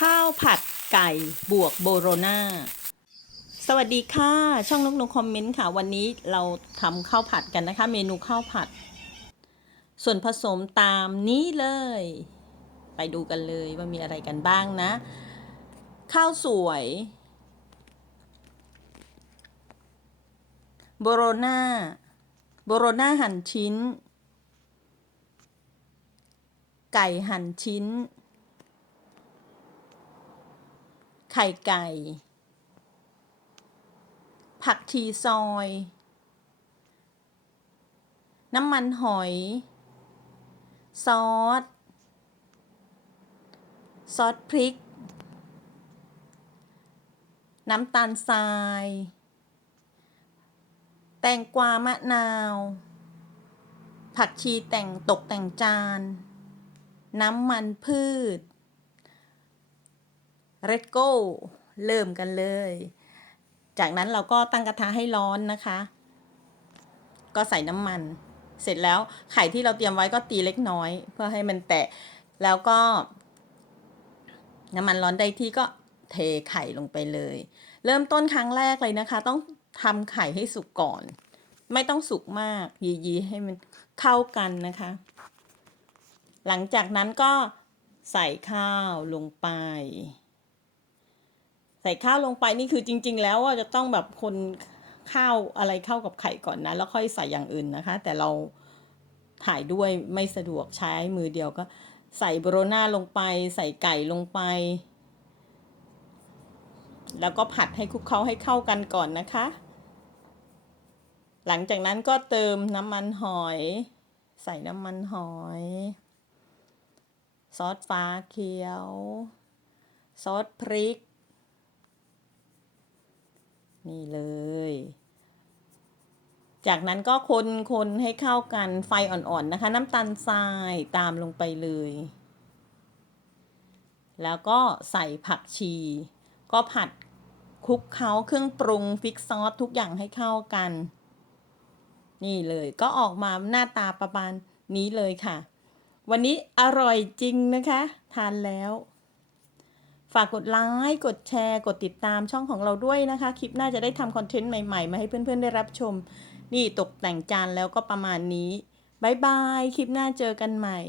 ข้าวผัดไก่บวกโบโรนาสวัสดีค่ะ ช่องนกนกคอมเมนต์ค่ะ วันนี้เราทำข้าวผัดกันนะคะ เมนูข้าวผัด ส่วนผสมตามนี้เลย ไปดูกันเลยว่ามีอะไรกันบ้างนะ ข้าวสวย โบโรนาโบโรนาหั่นชิ้น ไก่หั่นชิ้น ไข่ไก่ ผักชีซอย น้ำมันหอย ซอส ซอสพริก น้ำตาลทราย แตงกวามะนาว ผักชีแต่งตกแต่งจาน น้ำมันพืช เรดโก้เริ่มกันเลย จากนั้นเราก็ตั้งกระทะให้ร้อนนะคะ ก็ใส่น้ำมัน เสร็จแล้วไข่ที่เราเตรียมไว้ก็ตีเล็กน้อย เพื่อให้มันแตะ แล้วก็ น้ำมันร้อนได้ที่ก็เทไข่ลงไปเลย เริ่มต้นครั้งแรกเลยนะคะ ต้องทำไข่ให้สุกก่อน ไม่ต้องสุกมากยีๆให้มันเข้ากันนะคะ หลังจากนั้นก็ใส่ข้าวลงไป ส่ข้าวลงไปนี่คือจริง ๆ แล้วว่าจะต้องแบบคนข้าวอะไรเข้ากับไข่ก่อนนะ แล้วค่อยใส่อย่างอื่นนะคะ แต่เราถ่ายด้วยไม่สะดวกใช้มือเดียวก็ ใส่โบโรน่าลงไป ใส่ไก่ลงไป แล้วก็ผัดให้คลุกเคล้าให้เข้ากันก่อนนะคะ หลังจากนั้นก็เติมน้ำมันหอย ใส่น้ำมันหอย ซอสฟ้าเขียว ซอสพริก นี่เลย จากนั้นก็คนคนให้เข้ากันไฟอ่อนๆนะคะ น้ำตาลทรายตามลงไปเลย แล้วก็ใส่ผักชี ก็ผัดคลุกเคล้าเครื่องปรุงฟิกซอสทุกอย่างให้เข้ากัน นี่เลยก็ออกมาหน้าตาประมาณนี้เลยค่ะ วันนี้อร่อยจริงนะคะ ทานแล้ว ฝากกดไลค์กดแชร์ กดติดตามช่องของเราด้วยนะคะ คลิปหน้าจะได้ทำคอนเทนต์ใหม่ๆ มาให้เพื่อนๆได้รับชม นี่ตกแต่งจานแล้วก็ประมาณนี้บายบาย คลิปหน้าเจอกันใหม่